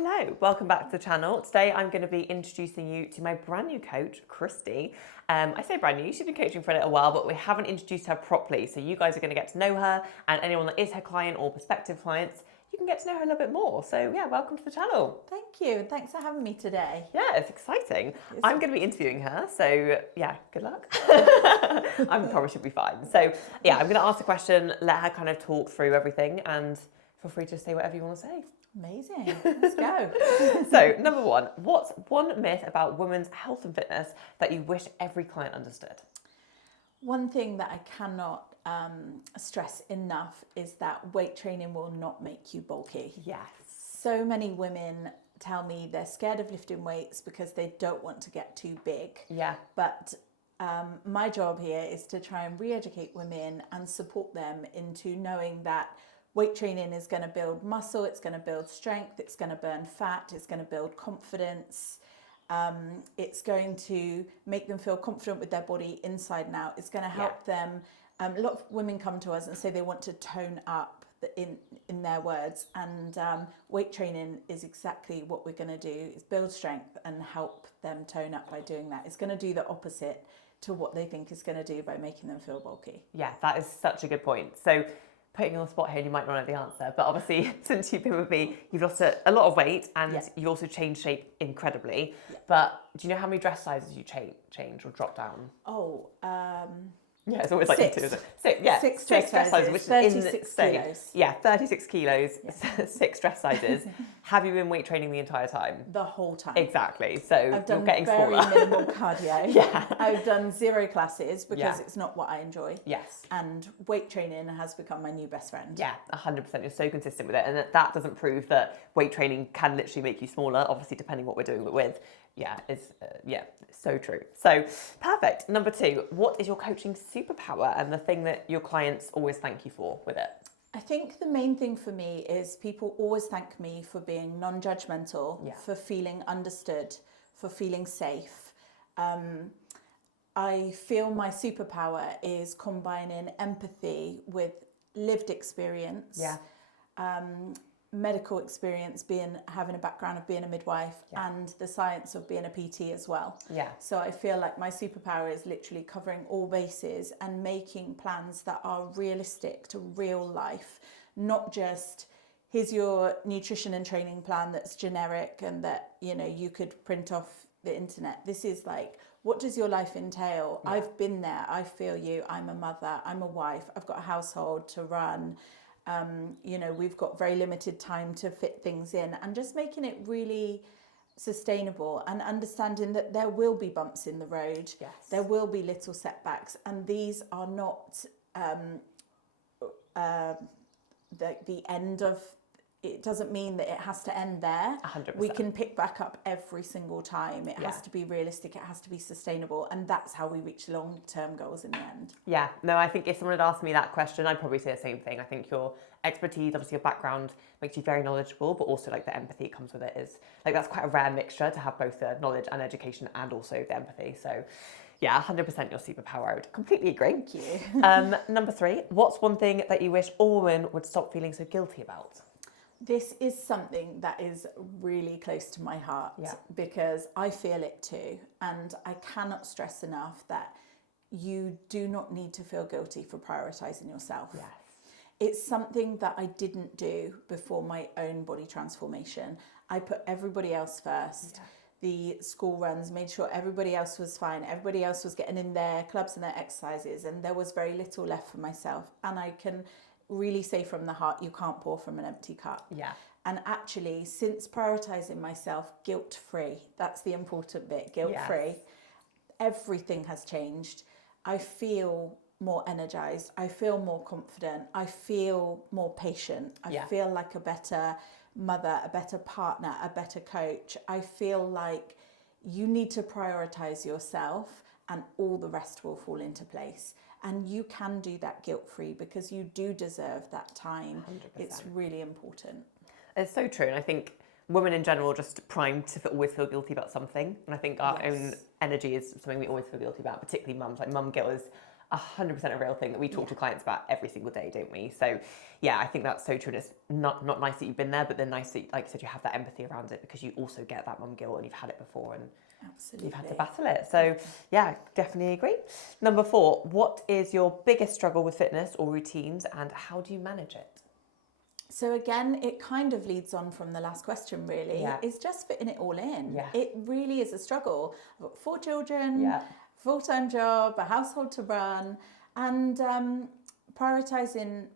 Hello, welcome back to the channel. Today I'm going to be introducing you to my brand new coach, Kristy. I say brand new, she's been coaching for a little while, but we haven't introduced her properly. So you guys are going to get to know her, and anyone that is her client or prospective clients, you can get to know her a little bit more. So yeah, welcome to the channel. Thank you. Thanks for having me today. Yeah, it's exciting. I'm going to be interviewing her, so yeah, good luck. I probably should be fine. So yeah, I'm going to ask a question, let her kind of talk through everything, and feel free to say whatever you want to say. Amazing. Let's go. So, number one, what's one myth about women's health and fitness that you wish every client understood? One thing that I cannot stress enough is that weight training will not make you bulky. Yes. So many women tell me they're scared of lifting weights because they don't want to get too big. Yeah. But my job here is to try and re-educate women and support them into knowing that weight training is going to build muscle, it's going to build strength, it's going to burn fat, it's going to build confidence, it's going to make them feel confident with their body inside and out. It's going to help them. A lot of women come to us and say they want to tone up in their words, and weight training is exactly what we're going to do, is build strength and help them tone up by doing that. It's going to do the opposite to what they think it's going to do by making them feel bulky. Yeah, that is such a good point. So, putting you on the spot here, you might not know the answer, but obviously since you've been with me, you've lost a lot of weight and you also changed shape incredibly. Yeah. But do you know how many dress sizes you change or drop down? Oh, yeah, it's always like six. You two, isn't it? Six dress sizes, which 36 is in kilos. Yeah, 36 kilos, 6 dress sizes. Have you been weight training the entire time? The whole time. Exactly. So I've done you're getting very smaller. minimal cardio. Yeah. I've done 0 classes because it's not what I enjoy. Yes. And weight training has become my new best friend. Yeah, 100%. You're so consistent with it. And that doesn't prove that weight training can literally make you smaller, obviously, depending what we're doing it with. Yeah, it's so true. So perfect. Number 2, what is your coaching superpower and the thing that your clients always thank you for with it? I think the main thing for me is people always thank me for being non-judgmental, for feeling understood, for feeling safe. I feel my superpower is combining empathy with lived experience. Yeah. Medical experience, having a background of being a midwife, and the science of being a PT as well. Yeah. So I feel like my superpower is literally covering all bases and making plans that are realistic to real life, not just here's your nutrition and training plan that's generic and that you could print off the internet. This is like, what does your life entail? Yeah. I've been there. I feel you. I'm a mother. I'm a wife. I've got a household to run. We've got very limited time to fit things in, and just making it really sustainable and understanding that there will be bumps in the road. Yes. There will be little setbacks, and these are not the end of. It doesn't mean that it has to end there. 100%. We can pick back up every single time. It has to be realistic. It has to be sustainable. And that's how we reach long-term goals in the end. Yeah, no, I think if someone had asked me that question, I'd probably say the same thing. I think your expertise, obviously your background makes you very knowledgeable, but also like the empathy that comes with it is like, that's quite a rare mixture to have both the knowledge and education and also the empathy. So yeah, 100% your superpower. I would completely agree. Thank you. Number 3, what's one thing that you wish all women would stop feeling so guilty about? This is something that is really close to my heart because I feel it too. And I cannot stress enough that you do not need to feel guilty for prioritizing yourself. Yes. It's something that I didn't do before my own body transformation. I put everybody else first. Yeah. The school runs, made sure everybody else was fine. Everybody else was getting in their clubs and their exercises, and there was very little left for myself. And I can really say from the heart, you can't pour from an empty cup. Yeah. And actually, since prioritizing myself guilt-free, that's the important bit, guilt-free, everything has changed. I feel more energized. I feel more confident. I feel more patient. I feel like a better mother, a better partner, a better coach. I feel like you need to prioritize yourself and all the rest will fall into place. And you can do that guilt-free because you do deserve that time. 100%. It's really important. It's so true. And I think women in general are just primed to always feel guilty about something. And I think our own energy is something we always feel guilty about, particularly mums. Like mum guilt is 100% a real thing that we talk to clients about every single day, don't we? So yeah, I think that's so true. And it's not nice that you've been there, but then nice that, like you said, you have that empathy around it, because you also get that mum guilt and you've had it before and Absolutely. you've had to battle it. So yeah, definitely agree. Number 4, what is your biggest struggle with fitness or routines, and how do you manage it? So again, it kind of leads on from the last question, really. Yeah. It's just fitting it all in. Yeah. It really is a struggle. I've got 4 children, Yeah. full-time job, a household to run, and prioritising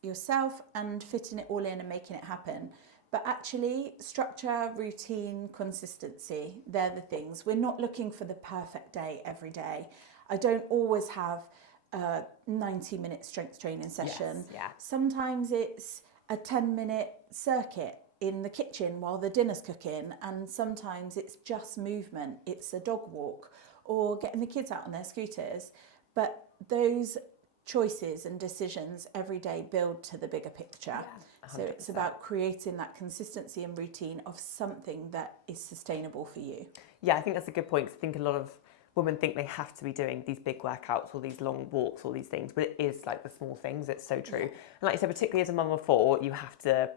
yourself and fitting it all in and making it happen. But actually, structure, routine, consistency, they're the things. We're not looking for the perfect day every day. I don't always have a 90-minute strength training session. Yes, yeah. Sometimes it's a 10-minute circuit in the kitchen while the dinner's cooking, and sometimes it's just movement. It's a dog walk or getting the kids out on their scooters. But those choices and decisions every day build to the bigger picture. Yeah, so it's about creating that consistency and routine of something that is sustainable for you. Yeah, I think that's a good point. 'Cause I think a lot of women think they have to be doing these big workouts or these long walks or these things, but it is like the small things. It's so true. And like you said, particularly as a mum of 4, you have to,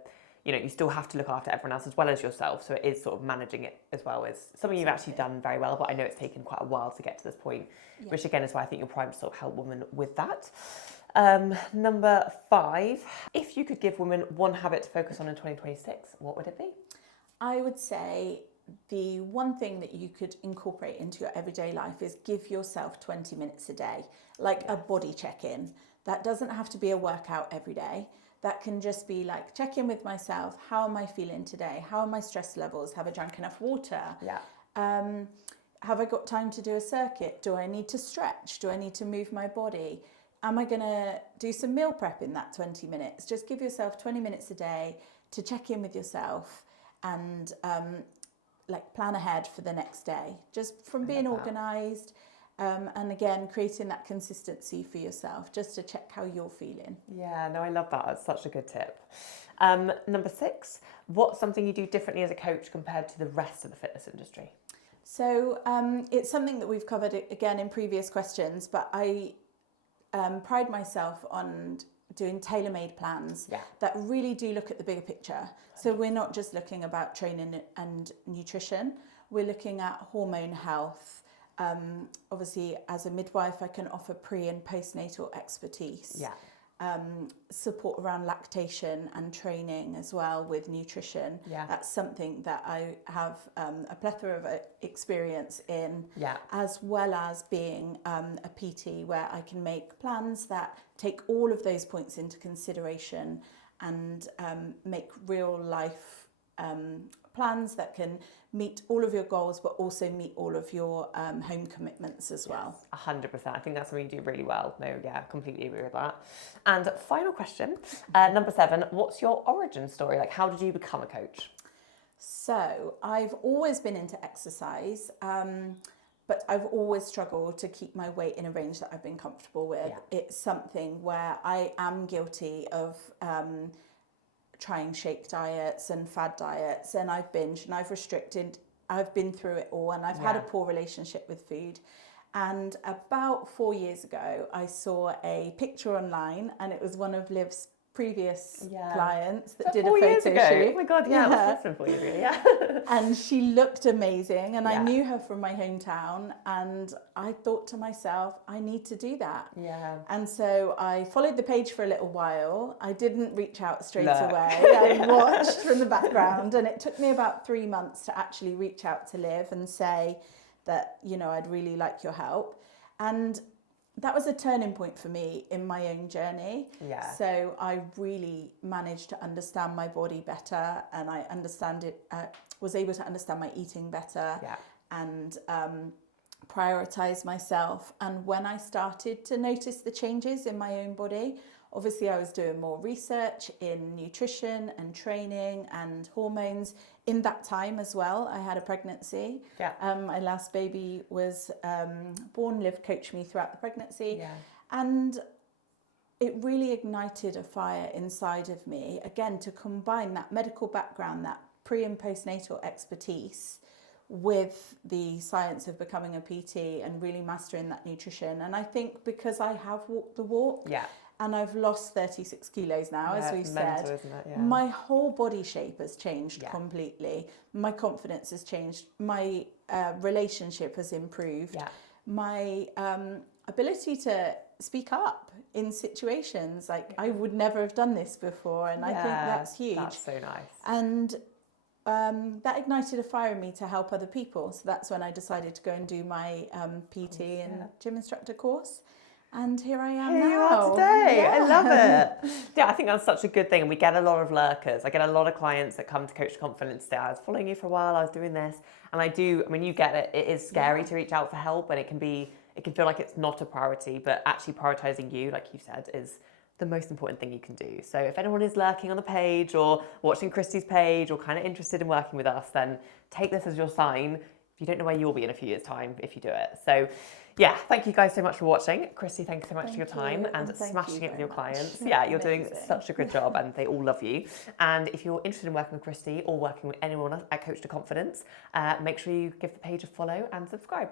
you still have to look after everyone else as well as yourself. So it is sort of managing it as well as something you've actually done very well, but I know it's taken quite a while to get to this point, which again is why I think you're primed to sort of help women with that. Number 5, if you could give women one habit to focus on in 2026, what would it be? I would say the one thing that you could incorporate into your everyday life is give yourself 20 minutes a day, like a body check-in. That doesn't have to be a workout every day. That can just be like, check in with myself. How am I feeling today? How are my stress levels? Have I drank enough water? Yeah. Have I got time to do a circuit? Do I need to stretch? Do I need to move my body? Am I going to do some meal prep in that 20 minutes? Just give yourself 20 minutes a day to check in with yourself and plan ahead for the next day. Just from being organised and again, creating that consistency for yourself, just to check how you're feeling. Yeah, no, I love that. That's such a good tip. Number 6, what's something you do differently as a coach compared to the rest of the fitness industry? So it's something that we've covered again in previous questions, but I pride myself on doing tailor-made plans that really do look at the bigger picture. So we're not just looking about training and nutrition, we're looking at hormone health. Obviously, as a midwife, I can offer pre- and postnatal expertise. Yeah. Support around lactation and training as well with nutrition. Yeah. That's something that I have a plethora of experience in, as well as being a PT where I can make plans that take all of those points into consideration and make real life plans that can meet all of your goals, but also meet all of your home commitments as well. 100%. I think that's something you do really well. No, yeah, completely agree with that. And final question, number 7, what's your origin story? Like, how did you become a coach? So I've always been into exercise, but I've always struggled to keep my weight in a range that I've been comfortable with. Yeah. It's something where I am guilty of trying shake diets and fad diets, and I've binged and I've restricted. I've been through it all, and I've had a poor relationship with food. And about 4 years ago, I saw a picture online, and it was one of Liv's previous clients that did a photo shoot. Oh my god, yeah, that's for you, really, yeah. And she looked amazing, and I knew her from my hometown, and I thought to myself, I need to do that. Yeah. And so I followed the page for a little while. I didn't reach out straight away. I watched from the background, and it took me about 3 months to actually reach out to Liv and say that, I'd really like your help. And that was a turning point for me in my own journey. Yeah. So I really managed to understand my body better, and I was able to understand my eating better, and prioritize myself. And when I started to notice the changes in my own body, obviously I was doing more research in nutrition and training and hormones. In that time as well, I had a pregnancy. My last baby was born. Liv coached me throughout the pregnancy. And it really ignited a fire inside of me, again, to combine that medical background, that pre and postnatal expertise, with the science of becoming a PT and really mastering that nutrition. And I think because I have walked the walk, Yeah. and I've lost 36 kilos now, Yeah, as we've it's mental, said. isn't it? Yeah. My whole body shape has changed Yeah. completely. My confidence has changed. My relationship has improved. Yeah. My ability to speak up in situations, like I would never have done this before, and I think that's huge. That's so nice. And that ignited a fire in me to help other people. So that's when I decided to go and do my PT and gym instructor course. And here I am now. Here you are today. Yeah. I love it. Yeah, I think that's such a good thing. And we get a lot of lurkers. I get a lot of clients that come to Coach to Confidence say, I was following you for a while, I was doing this. And I mean, you get it. It is scary to reach out for help, and it can feel like it's not a priority, but actually prioritizing you, like you said, is the most important thing you can do. So if anyone is lurking on the page or watching Kristy's page or kind of interested in working with us, then take this as your sign. You don't know where you'll be in a few years' time if you do it. So yeah, thank you guys so much for watching. Kristy, thank you so much for your time and smashing it with your clients. Yeah, you're doing such a good job and they all love you. And if you're interested in working with Kristy or working with anyone at Coach to Confidence, make sure you give the page a follow and subscribe.